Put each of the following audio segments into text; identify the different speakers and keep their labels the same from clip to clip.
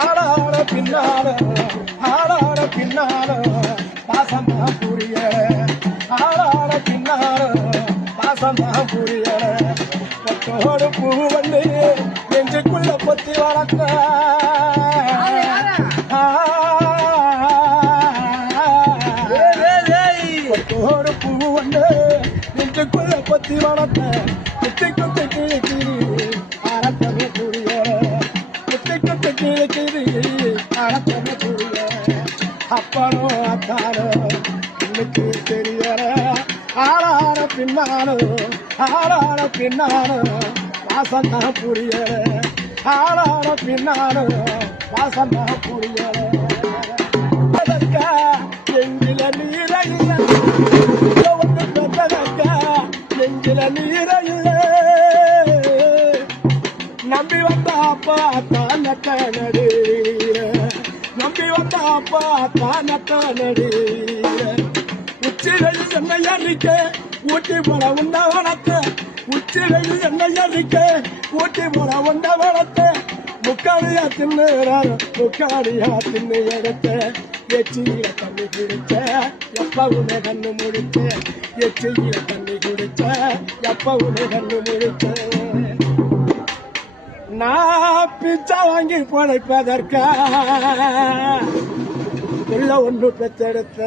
Speaker 1: ஆளாட பின்னால ஆளாட பின்னால பாசமா புரிய ஆளாட பின்னால பாசமா புரிய பொட்டோடு பூ வந்து நெஞ்சுக்குள்ள பொத்தி வளர்க்க பொட்டோடு பூ வந்து நெஞ்சுக்குள்ள பொத்தி வளர்த்த. குத்தி குத்தி குத்தி கிளி கிளி அப்பனோ அத்தானோ இன்னைக்கு தெரியற ஆளான பின்னானோ ஆளான பின்னானோ வாசம் புரியற ஆளான பின்னானோ புரியற அதற்கா எங்கில தான் நட்ட நம்பி வந்த அப்பா தான் நட்ட உச்சிலையில் என்னை அறிக்க ஊட்டி போல உண்ட வளர்த்த. உச்சிலையில் என்னை அறிக்க ஊட்டி போல உண்ட வளர்த்த. முக்காடியா தின்னுறாரு முக்காடியா தின்னு எடுத்த. எச்சியில தண்ணி குடிச்ச எப்ப உன்னை கண்ணு முடிச்ச எச்சியில தண்ணி குடிச்ச எப்ப உன்னை கண்ணு முடிச்ச நான் பிச்சா வாங்கி பொழைப்பதற்கா உள்ள ஒன்று பெற்றெடுத்த?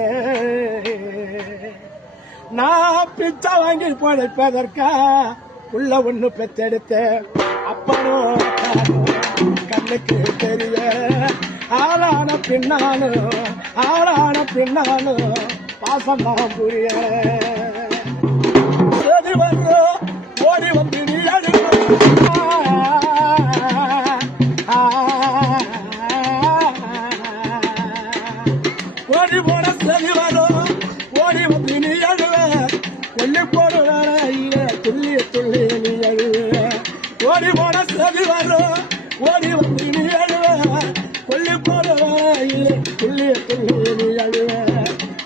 Speaker 1: நான் பிச்சா வாங்கி பொழைப்பதற்கா உள்ள ஒன்று பெற்றெடுத்த. அப்பனோ கண்ணுக்கு தெரிய. ஆளான பின்னாலும் ஆளான பின்னாலும் பாசம் தான் புரிய ஓடி வந்து சரி வரும் ஓடி வந்து நீ அழுவ கொல்லி போடு வேலையில துள்ளி துள்ளி நீ அழுவ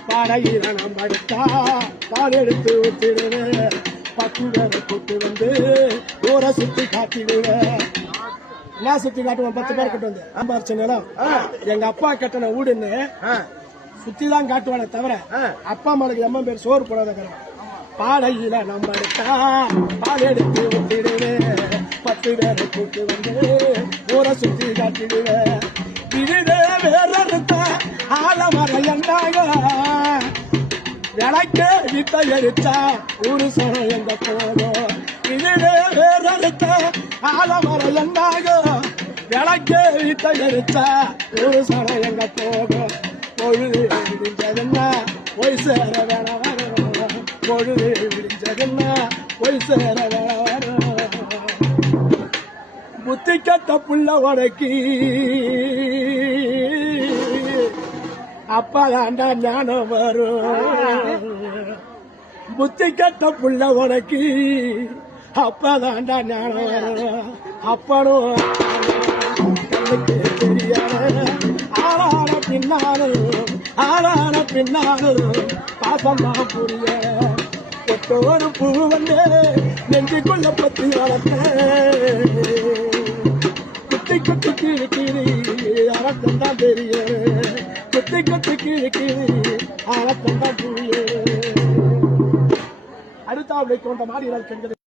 Speaker 1: பாடையில நம்ம எடுத்தா பால் எடுத்து ஊத்திடுவேன் பத்து பேரை கூட்டு வந்து ஊரை சுத்தி காட்டிடுவேன் நான் சுத்தி காட்டுவேன் பத்து பேர் கிட்ட வந்து சம்பாரிச்ச நிலம் எங்க அப்பா கட்டின வீடுன்னு சுத்தி தான் காட்டுவானே தவிர அப்பா அம்மாளுக்கு எம்மன் பேர் சோறு போடாத பாடையில நம்ம எடுத்தா பால் எடுத்து ஊத்திடுவேன் பத்து கூட்டு வந்து ஊரை சுத்தி காட்டிடுவேன். இதுவே வேற எடுத்த என்னாக எனக்கு வித்த எடுத்தா ஒரு சனம் எங்க போதும் இதுவே வேறெடுத்த ஆலமரம் என்னாக எனக்கு வித்த எடுத்தா ஒரு சனம் எங்க போகும் பொழுது விடிஞ்சதுன்னா? போய் சேர வேண பொழுது விடிஞ்சதுன்னா? போய் சேர வேண. புத்தி கட்ட புள்ள உடக்கி அப்பதாண்டா ஞானம் வரும். புத்தி கட்ட புள்ள உனக்கு அப்பதாண்டா ஞானம் வரும். அப்பனும் கண்ணுக்கு ஆளான பின்னாலும் ஆளான பின்னாலும் பாசமா புரிய ஒட்டோரு பூ வந்து நெஞ்சுக்குள்ள பத்தி வளர்த்த குத்தி கீழே கீழே அரக்கம் தான் பெரிய குத்தி குத்தி கீழே கீழே அரக்கம் தான் புரிய அடுத்த அவளை கொண்ட மாடி கண்கள்